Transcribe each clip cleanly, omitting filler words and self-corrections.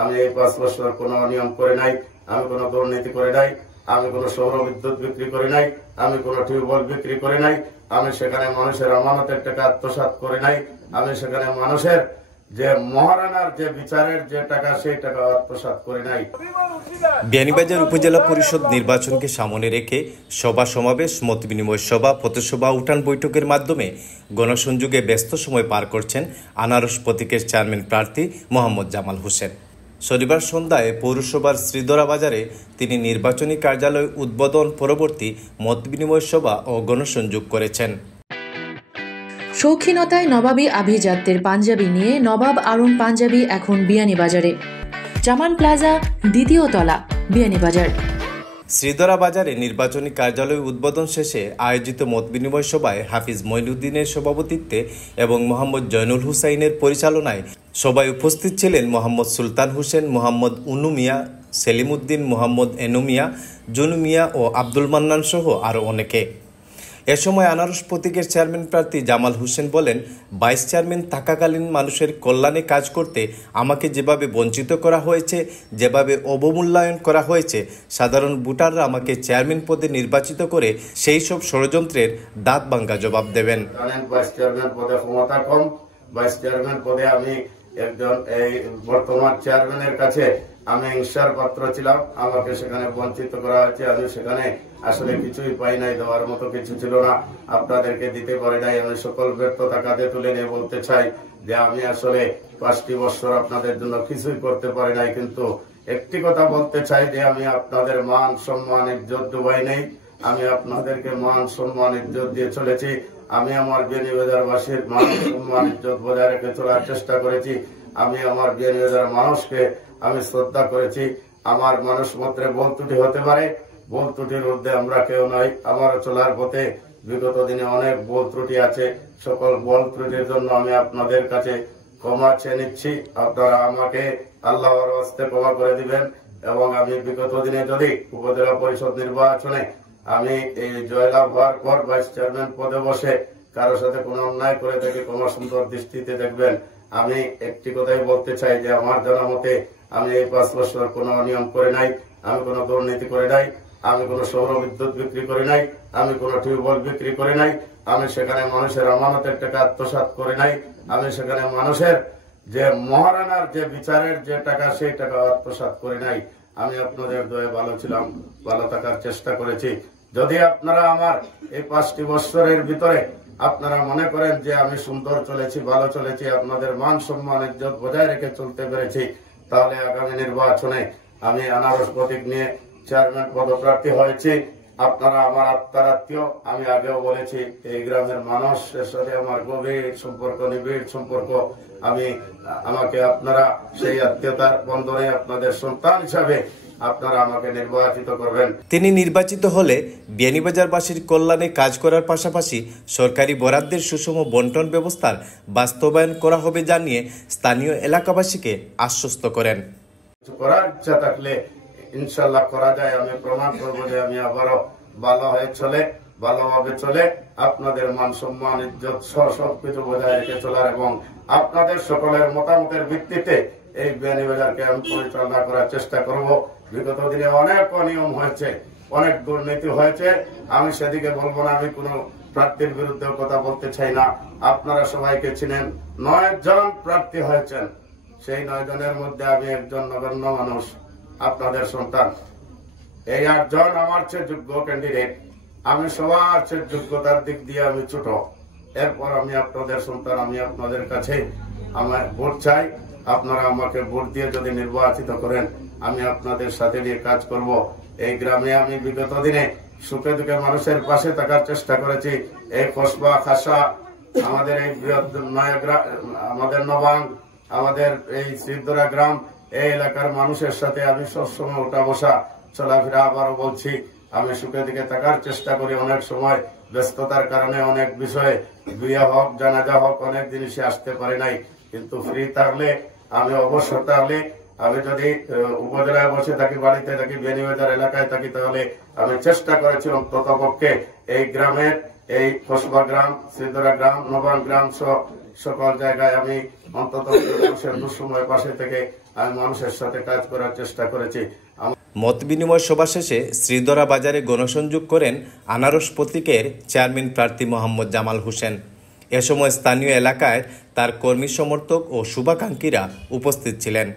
আমি এই 5 বছর কোনো অনিয়ম করে নাই, আমি কোনো দুর্নীতি করে নাই, আমি কোনো সৌর বিদ্যুৎ বিক্রি করি নাই, আমি কোনো টিউবওয়েল বিক্রি করি নাই, আমি সেখানে মানুষের আমানতের টাকা আত্মসাৎ করে নাই, আমি সেখানে মানুষের যে মহারানার যে বিচারের যে টাকা সেই টাকা আত্মসাৎ করে নাই। বিয়ানীবাজার উপজেলা পরিষদ নির্বাচনকে সামনে রেখে সভা সমাবেশ, মত বিনিময় সভা, পথসভা, উঠান বৈঠকের মাধ্যমে গণসংযোগে ব্যস্ত সময় পার করছেন আনারস প্রতীকের চেয়ারম্যান প্রার্থী মোহাম্মদ জামাল হোসেন। শনিবার সন্ধ্যায় পৌরসভার শ্রীধরা বাজারে তিনি নির্বাচনী কার্যালয় উদ্বোধন পরবর্তী মত বিনিময় সভা ও গণসংযোগ করেছেন। শৌখিনতায় নবাবী আভিজাত্যের পাঞ্জাবি নিয়ে নবাব আরুন পাঞ্জাবি এখন বিয়ানীবাজারে। জামান প্লাজা, 2য় তলা, বিয়ানীবাজার। শ্রীধরা বাজারে নির্বাচনী কার্যালয় উদ্বোধন শেষে আয়োজিত মত বিনিময় সভায় হাফিজ মঈনুদ্দিনের সভাপতিত্বে এবং মোহাম্মদ জয়নুল হুসাইনের পরিচালনায় সভায় উপস্থিত ছিলেন মোহাম্মদ সুলতান হোসেন, মোহাম্মদ উনু মিয়া, সেলিম উদ্দিন, মোহাম্মদ এনু মিয়া, জুনু মিয়া ও আব্দুল মান্নান সহ আরও অনেকে। এ সময় আনারস প্রতীকের চেয়ারম্যান প্রার্থী জামাল হোসেন বলেন, ভাইস চেয়ারম্যান থাকাকালীন মানুষের কল্যাণে কাজ করতে আমাকে যেভাবে বঞ্চিত করা হয়েছে, যেভাবে অবমূল্যায়ন করা হয়েছে, সাধারণ ভোটাররা আমাকে চেয়ারম্যান পদে নির্বাচিত করে সেই সব ষড়যন্ত্রের দাঁত ভাঙ্গা জবাব দেবেন। ভাইস চেয়ারম্যান পদে ক্ষমতা কম, ভাইস চেয়ারম্যান পদে আমি একজন এই বর্তমান চেয়ারম্যানের কাছে আমি হিংসার পাত্র ছিলাম, আমাকে সেখানে বঞ্চিত করা হয়েছে। আমি সেখানে আসলে কিছুই পাই নাই, দেওয়ার মতো কিছু ছিল না, আপনাদেরকে দিতে পারি নাই। আমি সকল ব্যর্থতা কাঁধে তুলে নিয়ে বলতে চাই যে আমি আসলে 5টি বছর আপনাদের জন্য কিছুই করতে পারি নাই, কিন্তু একটি কথা বলতে চাই যে আমি আপনাদের মান সম্মান ইজ্জত ডুবাই নেই, আমি আপনাদেরকে মান সম্মান ইজ্জত দিয়ে চলেছি। আমি আমার বিয়ানীবাজারবাসীর মান সম্মান ইজ্জত বজায় রেখে চলার চেষ্টা করেছি। আমি আমার বিয়ানীবাজার মানুষকে আমি শ্রদ্ধা করেছি। আমার মানুষ মাত্রে ভুল ত্রুটি হতে পারে, ভুল ত্রুটির ঊর্ধ্বে আমরা কেউ নয়। আমার চলার পথে বিগত দিনে অনেক ভুল ত্রুটি আছে, সকল ভুল ত্রুটির জন্য আমি আপনাদের কাছে ক্ষমা চেয়ে নিচ্ছি। আপনারা আমাকে আল্লাহর হস্তে ক্ষমা করে দিবেন এবং আমি বিগত দিনে যদি উপজেলা পরিষদ নির্বাচনে আমি এই জয়লাভ হওয়ার পর ভাইস চেয়ারম্যান পদে বসে কারোর সাথে কোনো অন্যায় করে থাকি, ক্ষমা সুন্দর দৃষ্টিতে দেখবেন। আমি একটি কথাই বলতে চাই যে আমার জানা মতে আমি এই 5 বছর কোনো অনিয়ম করে নাই, আমি কোনো দুর্নীতি করে নাই, আমি কোনো সৌর বিদ্যুৎ বিক্রি করি নাই, আমি কোনো টিউবওয়েল বিক্রি করি নাই, আমি সেখানে মানুষের আমানতের টাকা আত্মসাৎ করি নাই, আমি সেখানে মানুষের যে মহারানার যে বিচারের যে টাকা সেই টাকা আত্মসাৎ করি নাই। আমি আপনাদের দয়ে ভালো ছিলাম, ভালো থাকার চেষ্টা করেছি। যদি আপনারা আমার এই 5টি বছরের ভিতরে আপনারা মনে করেন যে আমি সুন্দর চলেছি, ভালো চলেছি, আপনাদের মান সম্মান ইজ্জত বজায় রেখে চলতে পেরেছি, তাহলে আগামী নির্বাচনে আমি আনারস প্রতীক নিয়ে চেয়ারম্যান পদপ্রার্থী হয়েছি। আপনারা আমার আত্মার আত্মীয়, আমি আগেও বলেছি এই গ্রামের মানুষের সাথে আমার গভীর সম্পর্ক, নিবিড় সম্পর্ক। আমাকে আপনারা সেই আত্মীয়তার বন্ধনে আপনাদের সন্তান হিসাবে আপনারা আমাকে নির্বাচিত করবেন। তিনি নির্বাচিত হলে বিয়ানীবাজারবাসীর কল্যাণে কাজ করার পাশাপাশি সরকারি বরাদ্দের সুষম বন্টন ব্যবস্থার বাস্তবায়ন করা হবে জানিয়ে স্থানীয় এলাকাবাসীকে আশ্বস্ত করেন। করার ইচ্ছা থাকলে ইনশাল্লাহ করা যায়। আমি প্রমাণ করবো যে আমি আবারও ভালোভাবে চলে আপনাদের মান সম্মান ইজ্জত সবকিছু বজায় রেখে চলার এবং আপনাদের সকলের মতামতের ভিত্তিতে এই বিয়ানীবাজারকে আমি পরিচালনা করার চেষ্টা করব। বিগত দিনে অনেক অনিয়ম হয়েছে, অনেক দুর্নীতি হয়েছে, আমি সেদিকে বলবো না। আমি কোন প্রার্থীর বিরুদ্ধে কথা বলতে চাই না। আপনারা সবাইকে চিনেন, 9 জন প্রার্থী হয়েছেন, সেই 9 জনের মধ্যে আমি একজন নগণ্য মানুষ, আপনাদের সন্তান। এই 8 জন আমার চেয়ে যোগ্য ক্যান্ডিডেট, আমি সবার চেয়ে যোগ্যতার দিক দিয়ে আমি ছোট। এরপর আমি আপনাদের সন্তান, আমি আপনাদের কাছে আমার ভোট চাই। আপনারা আমাকে ভোট দিয়ে যদি নির্বাচিত করেন, আমি আপনাদের সাথে নিয়ে কাজ করব। এই গ্রামে আমি বিগত দিনে সুখে দুঃখে মানুষের পাশে থাকার চেষ্টা করেছি। এই কসবা, খাসা, আমাদের এই আমাদের নবাং, আমাদের এই শ্রীধরা গ্রাম, এই এলাকার মানুষের সাথে আমি সবসময় উঠা বসা চলাফেরা, আবারও বলছি আমি সুখে দিকে থাকার চেষ্টা করি। অনেক সময় ব্যস্ততার কারণে অনেক বিষয়ে বিয়ে হোক, জানাজা হোক, অনেক জিনিসে আসতে পারি নাই, কিন্তু ফ্রি থাকলে আমি অবসর থাকলে আমি যদি উপজেলায় বসে থাকি, বাড়িতে থাকি, বিয়ানীবাজার এলাকায় থাকি, তাহলে আমি চেষ্টা করেছি অন্ততপক্ষে এই গ্রামের, এই কসবা গ্রাম, শ্রীধরা গ্রাম, নবান গ্রাম সকল জায়গায় আমি অন্তত মানুষের দুঃসময় পাশে থেকে আমি মানুষের সাথে কাজ করার চেষ্টা করেছি। মত বিনিময় সভা শেষে শ্রীধরা বাজারে গণসংযোগ করেন আনারস প্রতীকের চেয়ারম্যান প্রার্থী মোহাম্মদ জামাল হোসেন। এ সময় স্থানীয় এলাকায় তার কর্মী সমর্থক ও শুভাকাঙ্ক্ষীরা উপস্থিত ছিলেন।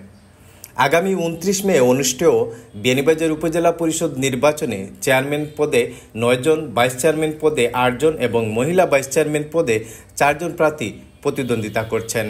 আগামী 29 মে অনুষ্ঠেয় বিয়ানীবাজার উপজেলা পরিষদ নির্বাচনে চেয়ারম্যান পদে 9 জন, ভাইস চেয়ারম্যান পদে 8 জন এবং মহিলা ভাইস চেয়ারম্যান পদে 4 জন প্রার্থী প্রতিদ্বন্দ্বিতা করছেন।